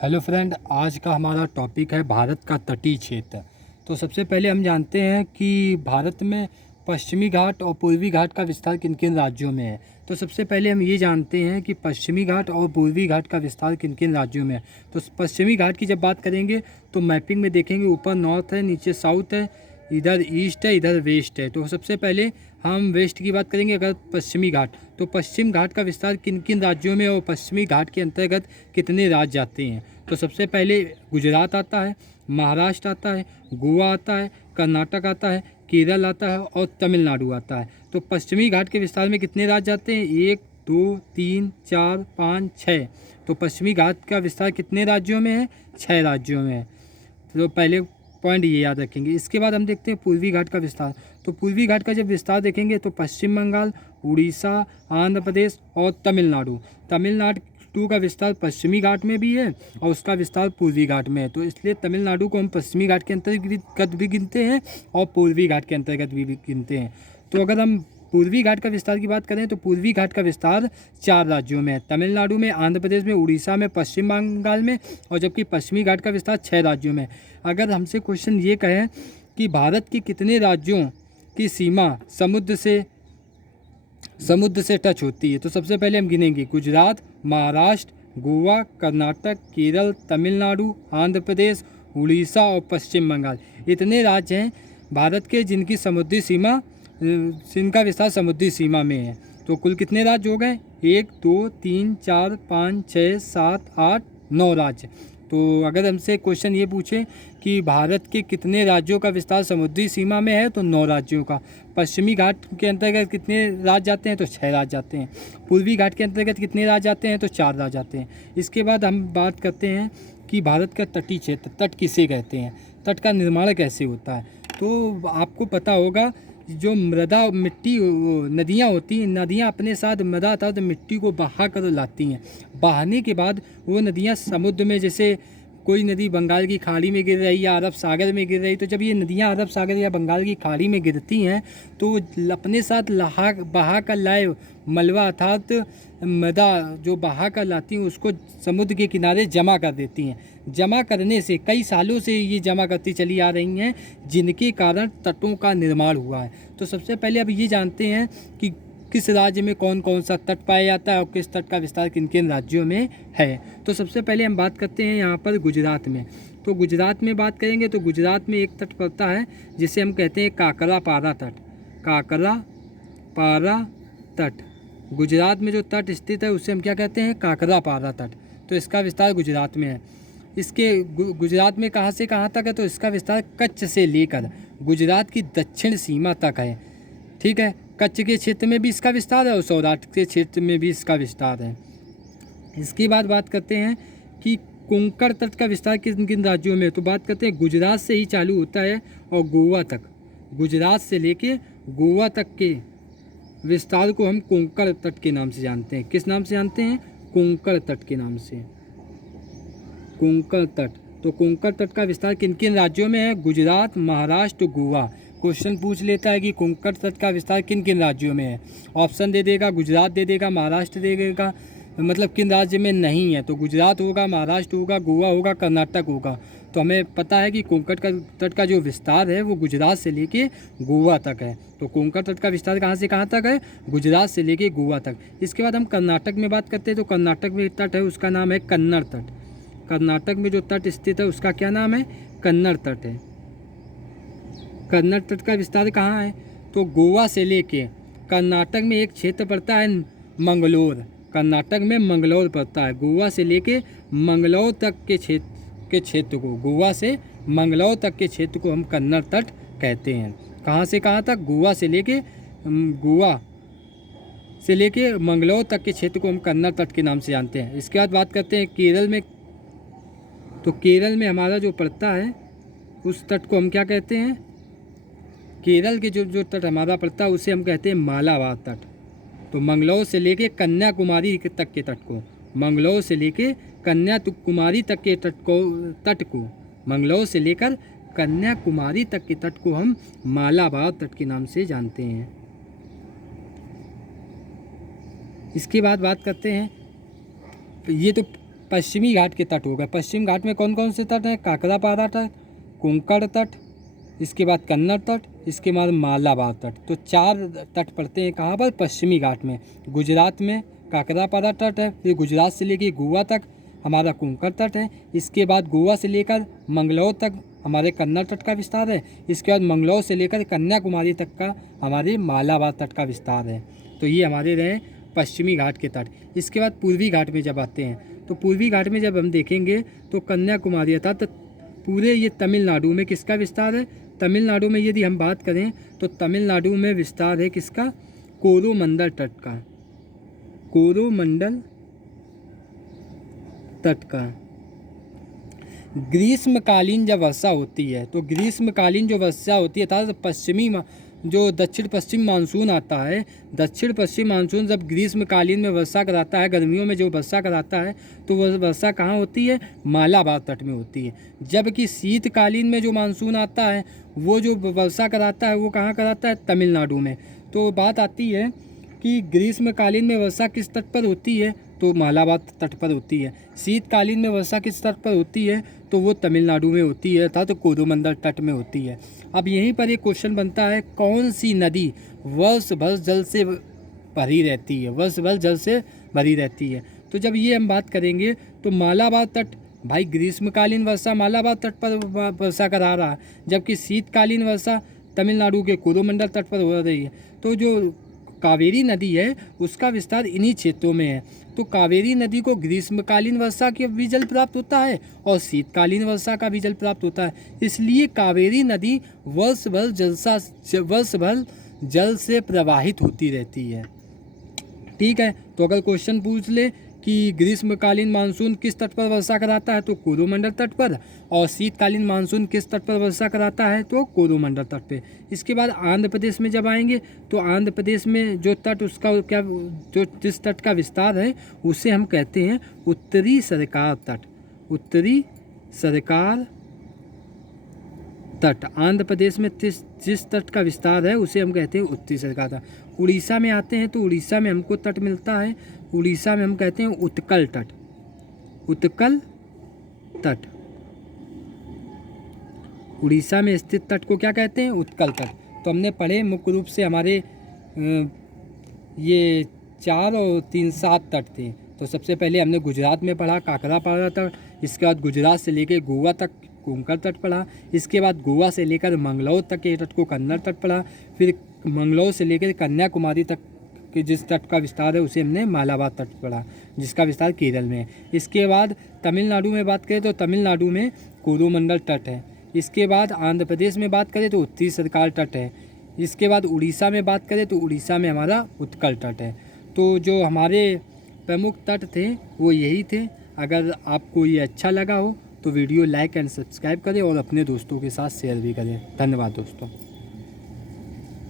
Hello friend, आज का हमारा टॉपिक है भारत का तटीय क्षेत्र। तो सबसे पहले हम जानते हैं कि भारत में पश्चिमी घाट और पूर्वी घाट का विस्तार किन किन राज्यों में है। तो सबसे पहले हम ये जानते हैं कि पश्चिमी घाट और पूर्वी घाट का विस्तार किन किन राज्यों में है। तो पश्चिमी घाट की जब बात करेंगे तो मैपिंग में देखेंगे, ऊपर नॉर्थ है, नीचे साउथ है, इधर ईस्ट है, इधर वेस्ट है। तो सबसे पहले हम वेस्ट की बात करेंगे। अगर पश्चिमी घाट, तो पश्चिम घाट का विस्तार किन किन राज्यों में और पश्चिमी घाट के अंतर्गत कितने राज्य आते हैं। तो सबसे पहले गुजरात आता है, महाराष्ट्र आता है, गोवा आता है, कर्नाटक आता है, केरल आता है और तमिलनाडु आता है। तो पश्चिमी घाट के विस्तार में कितने राज्य आते हैं? 1 2 3 4 5 6। तो पश्चिमी घाट का विस्तार कितने राज्यों में है? 6 राज्यों में है। तो पहले पॉइंट ये याद रखेंगे। इसके बाद हम देखते हैं पूर्वी घाट का विस्तार। तो पूर्वी घाट का जब विस्तार देखेंगे तो पश्चिम बंगाल, उड़ीसा, आंध्र प्रदेश और तमिलनाडु का विस्तार पश्चिमी घाट में भी है और उसका विस्तार पूर्वी घाट में है। तो इसलिए तमिलनाडु को हम पश्चिमी घाट के अंतर्गत भी गिनते हैं और पूर्वी घाट के अंतर्गत भी गिनते हैं। तो अगर हम पूर्वी घाट का विस्तार की बात करें तो पूर्वी घाट का विस्तार 4 राज्यों में है, तमिलनाडु में, आंध्र प्रदेश में, उड़ीसा में, पश्चिम बंगाल में, और जबकि पश्चिमी घाट का विस्तार 6 राज्यों में। अगर हमसे क्वेश्चन ये कहें कि भारत के कितने राज्यों की सीमा समुद्र से टच होती है, तो सबसे पहले हम गिनेंगे गुजरात, महाराष्ट्र, गोवा, कर्नाटक, केरल, तमिलनाडु, आंध्र प्रदेश, उड़ीसा और पश्चिम बंगाल। इतने राज्य हैं भारत के जिनका विस्तार समुद्री सीमा में है। तो कुल कितने राज्य हो गए? 1 2 3 4 5 6 7 8 9 राज्य। तो अगर हमसे क्वेश्चन ये पूछे कि भारत के कितने राज्यों का विस्तार समुद्री सीमा में है, तो 9 राज्यों का। पश्चिमी घाट के अंतर्गत कितने राज्य आते हैं? तो 6 राज्य आते हैं। पूर्वी घाट के अंतर्गत कितने राज्य आते हैं? तो 4 राज्य आते हैं। इसके बाद हम बात करते हैं कि भारत का तटीय क्षेत्र, तट किसे कहते हैं, तट का निर्माण कैसे होता है। तो आपको पता होगा, जो नदियाँ होती हैं, नदियाँ अपने साथ मृदा अर्थात मिट्टी को बहा कर लाती हैं। बहाने के बाद वो नदियाँ समुद्र में, जैसे कोई नदी बंगाल की खाड़ी में गिर रही या अरब सागर में गिर रही, तो जब ये नदियाँ अरब सागर या बंगाल की खाड़ी में गिरती हैं तो अपने साथ बहा कर लाए मलबा अर्थात मृदा जो बहा कर लाती हैं उसको समुद्र के किनारे जमा कर देती हैं। जमा करने से कई सालों से ये जमा करती चली आ रही हैं, जिनके कारण तटों का निर्माण हुआ है। तो सबसे पहले अब ये जानते हैं कि किस राज्य में कौन कौन सा तट पाया जाता है और किस तट का विस्तार किन किन राज्यों में है। तो सबसे पहले हम बात करते हैं यहाँ पर गुजरात में। तो गुजरात में बात करेंगे तो गुजरात में एक तट पड़ता है जिसे हम कहते हैं काकरापारा तट। काकरापारा तट, गुजरात में जो तट स्थित है उसे हम क्या कहते हैं? काकरापारा तट। तो इसका विस्तार गुजरात में है। इसके गुजरात में कहाँ से कहाँ तक है? तो इसका विस्तार कच्छ से लेकर गुजरात की दक्षिण सीमा तक है। ठीक है, कच्छ के क्षेत्र में भी इसका विस्तार है और सौराष्ट्र के क्षेत्र में भी इसका विस्तार है। इसके बाद बात करते हैं कि कोंकण तट का विस्तार किन किन राज्यों में है। तो बात करते हैं गुजरात से ही चालू होता है और गोवा तक, गुजरात से लेके गोवा तक के विस्तार को हम कोंकण तट के नाम से जानते हैं। किस नाम से जानते हैं? कोंकण तट के नाम से, कोंकण तट। तो कोंकण तट का विस्तार किन किन राज्यों में है? गुजरात, महाराष्ट्र, गोवा। क्वेश्चन पूछ लेता है कि कोंकण तट का विस्तार किन किन राज्यों में है। ऑप्शन दे देगा, गुजरात दे देगा, महाराष्ट्र दे देगा, मतलब किन राज्य में नहीं है। तो गुजरात होगा, महाराष्ट्र होगा, गोवा होगा, कर्नाटक होगा। तो हमें पता है कि कोंकण तट का जो विस्तार है वो गुजरात से लेके गोवा तक है। तो कोंकण तट का विस्तार कहाँ से कहाँ तक है? गुजरात से लेके गोवा तक। इसके बाद हम कर्नाटक में बात करते हैं। तो कर्नाटक में तट है, उसका नाम है कन्नड़ तट। कर्नाटक में जो तट स्थित है उसका क्या नाम है? कन्नड़ तट है। कन्नड़ तट का विस्तार कहाँ है? तो गोवा से लेके कर्नाटक में एक क्षेत्र पड़ता है मंगलोर, कर्नाटक में मंगलौर पड़ता है। गोवा से लेके मंगलौर तक के क्षेत्र को, गोवा से मंगलौर तक के क्षेत्र को हम कन्नड़ तट कहते हैं। कहाँ से कहाँ तक? गोवा से लेके मंगलौर तक के क्षेत्र को हम कन्नड़ तट के नाम से जानते हैं। इसके बाद बात करते हैं केरल में। तो केरल में हमारा जो पड़ता है उस तट को हम क्या कहते हैं? केरल के जो तट हमारा पड़ता है उसे हम कहते हैं मालाबार तट। तो मंगलौर से लेके कन्याकुमारी तक के तट को, मंगलौर से लेके कन्याकुमारी तक के तट को, मंगलौर से लेकर कन्याकुमारी तक के तट को हम मालाबार तट के नाम से जानते हैं। इसके बाद बात करते हैं, ये तो पश्चिमी घाट के तट हो गए। पश्चिम घाट में कौन कौन से तट हैं? काकरापारा तट, कुंकण तट, इसके बाद कन्नड़ तट, इसके बाद मालाबार तट। तो 4 तट पड़ते हैं कहाँ पर? पश्चिमी घाट में। गुजरात में काकरापारा तट है, फिर गुजरात से लेकर गोवा तक हमारा कुंकण तट है, इसके बाद गोवा से लेकर मंगलौर तक हमारे कन्नड़ तट का विस्तार है, इसके बाद मंगलौर से लेकर कन्याकुमारी तक का हमारे मालाबार तट का विस्तार है। तो ये हमारे रहे पश्चिमी घाट के तट। इसके बाद पूर्वी घाट में जब आते हैं तो पूर्वी घाट में जब हम देखेंगे तो कन्याकुमारी अर्थात पूरे ये तमिलनाडु में किसका विस्तार है? तमिलनाडु में यदि हम बात करें तो तमिलनाडु में विस्तार है किसका? कोरोमंडल तट का, कोरोमंडल तट का। ग्रीष्मकालीन जब वर्षा होती है तो ग्रीष्मकालीन जो वर्षा होती है अर्थात पश्चिमी जो दक्षिण पश्चिम मानसून आता है, दक्षिण पश्चिम मानसून जब ग्रीष्मकालीन में वर्षा कराता है, गर्मियों में जो वर्षा कराता है तो वह वर्षा कहाँ होती है? मालाबार तट में होती है। जबकि शीतकालीन में जो मानसून आता है वो जो वर्षा कराता है वो कहाँ कराता है? तमिलनाडु में। तो बात आती है कि ग्रीष्मकालीन में वर्षा किस तट पर होती है? तो मालाबार तट पर होती है। शीतकालीन में वर्षा किस तट पर होती है? तो वो तमिलनाडु में होती है अर्थात तो कोरोमंडल तट में होती है। अब यहीं पर एक क्वेश्चन बनता है, कौन सी नदी वर्ष भर जल से भरी रहती है? वर्ष भर जल से भरी रहती है। तो जब ये हम बात करेंगे तो मालाबार तट, भाई ग्रीष्मकालीन वर्षा मालाबार तट पर वर्षा करा रहा है, जबकि शीतकालीन वर्षा तमिलनाडु के कोरोमंडल तट पर हो रही है। तो जो कावेरी नदी है उसका विस्तार इन्हीं क्षेत्रों में है। तो कावेरी नदी को ग्रीष्मकालीन वर्षा के भी जल प्राप्त होता है और शीतकालीन वर्षा का भी जल प्राप्त होता है, इसलिए कावेरी नदी वर्ष भर जल से प्रवाहित होती रहती है। ठीक है, तो अगर क्वेश्चन पूछ ले कि ग्रीष्मकालीन मानसून किस तट पर वर्षा कराता है तो कोरोमंडल तट पर, और शीतकालीन मानसून किस तट पर वर्षा कराता है तो कोरोमंडल तट पे। इसके बाद आंध्र प्रदेश में जब आएंगे तो आंध्र प्रदेश में जो तट उसका क्या जो जिस तट का विस्तार है उसे हम कहते हैं उत्तरी सरकार तट। उत्तरी सरकार तट आंध्र प्रदेश में जिस तट का विस्तार है उसे हम कहते हैं उत्तरी सरकार तट। उड़ीसा में आते हैं तो उड़ीसा में हमको तट मिलता है, उड़ीसा में हम कहते हैं उत्कल तट। उत्कल तट उड़ीसा में स्थित तट को क्या कहते हैं? उत्कल तट। तो हमने पढ़े मुख्य रूप से हमारे ये 4 और 3 7 तट थे। तो सबसे पहले हमने गुजरात में पढ़ा काकरापारा तट, इसके बाद गुजरात से लेकर गोवा तक कुंकण तट पढ़ा, इसके बाद गोवा से लेकर मंगलौर तक के तट को कन्नड़ तट पढ़ा, फिर मंगलौर से लेकर कन्याकुमारी तक के जिस तट का विस्तार है उसे हमने मालाबार तट पढ़ा जिसका विस्तार केरल में है। इसके बाद तमिलनाडु में बात करें तो तमिलनाडु में कोरोमंडल तट है। इसके बाद आंध्र प्रदेश में बात करें तो उत्तरी सरकार तट है। इसके बाद उड़ीसा में बात करें तो उड़ीसा में हमारा उत्कल तट है। तो जो हमारे प्रमुख तट थे वो यही थे। अगर आपको ये अच्छा लगा हो तो वीडियो लाइक एंड सब्सक्राइब करें और अपने दोस्तों के साथ शेयर भी करें। धन्यवाद दोस्तों।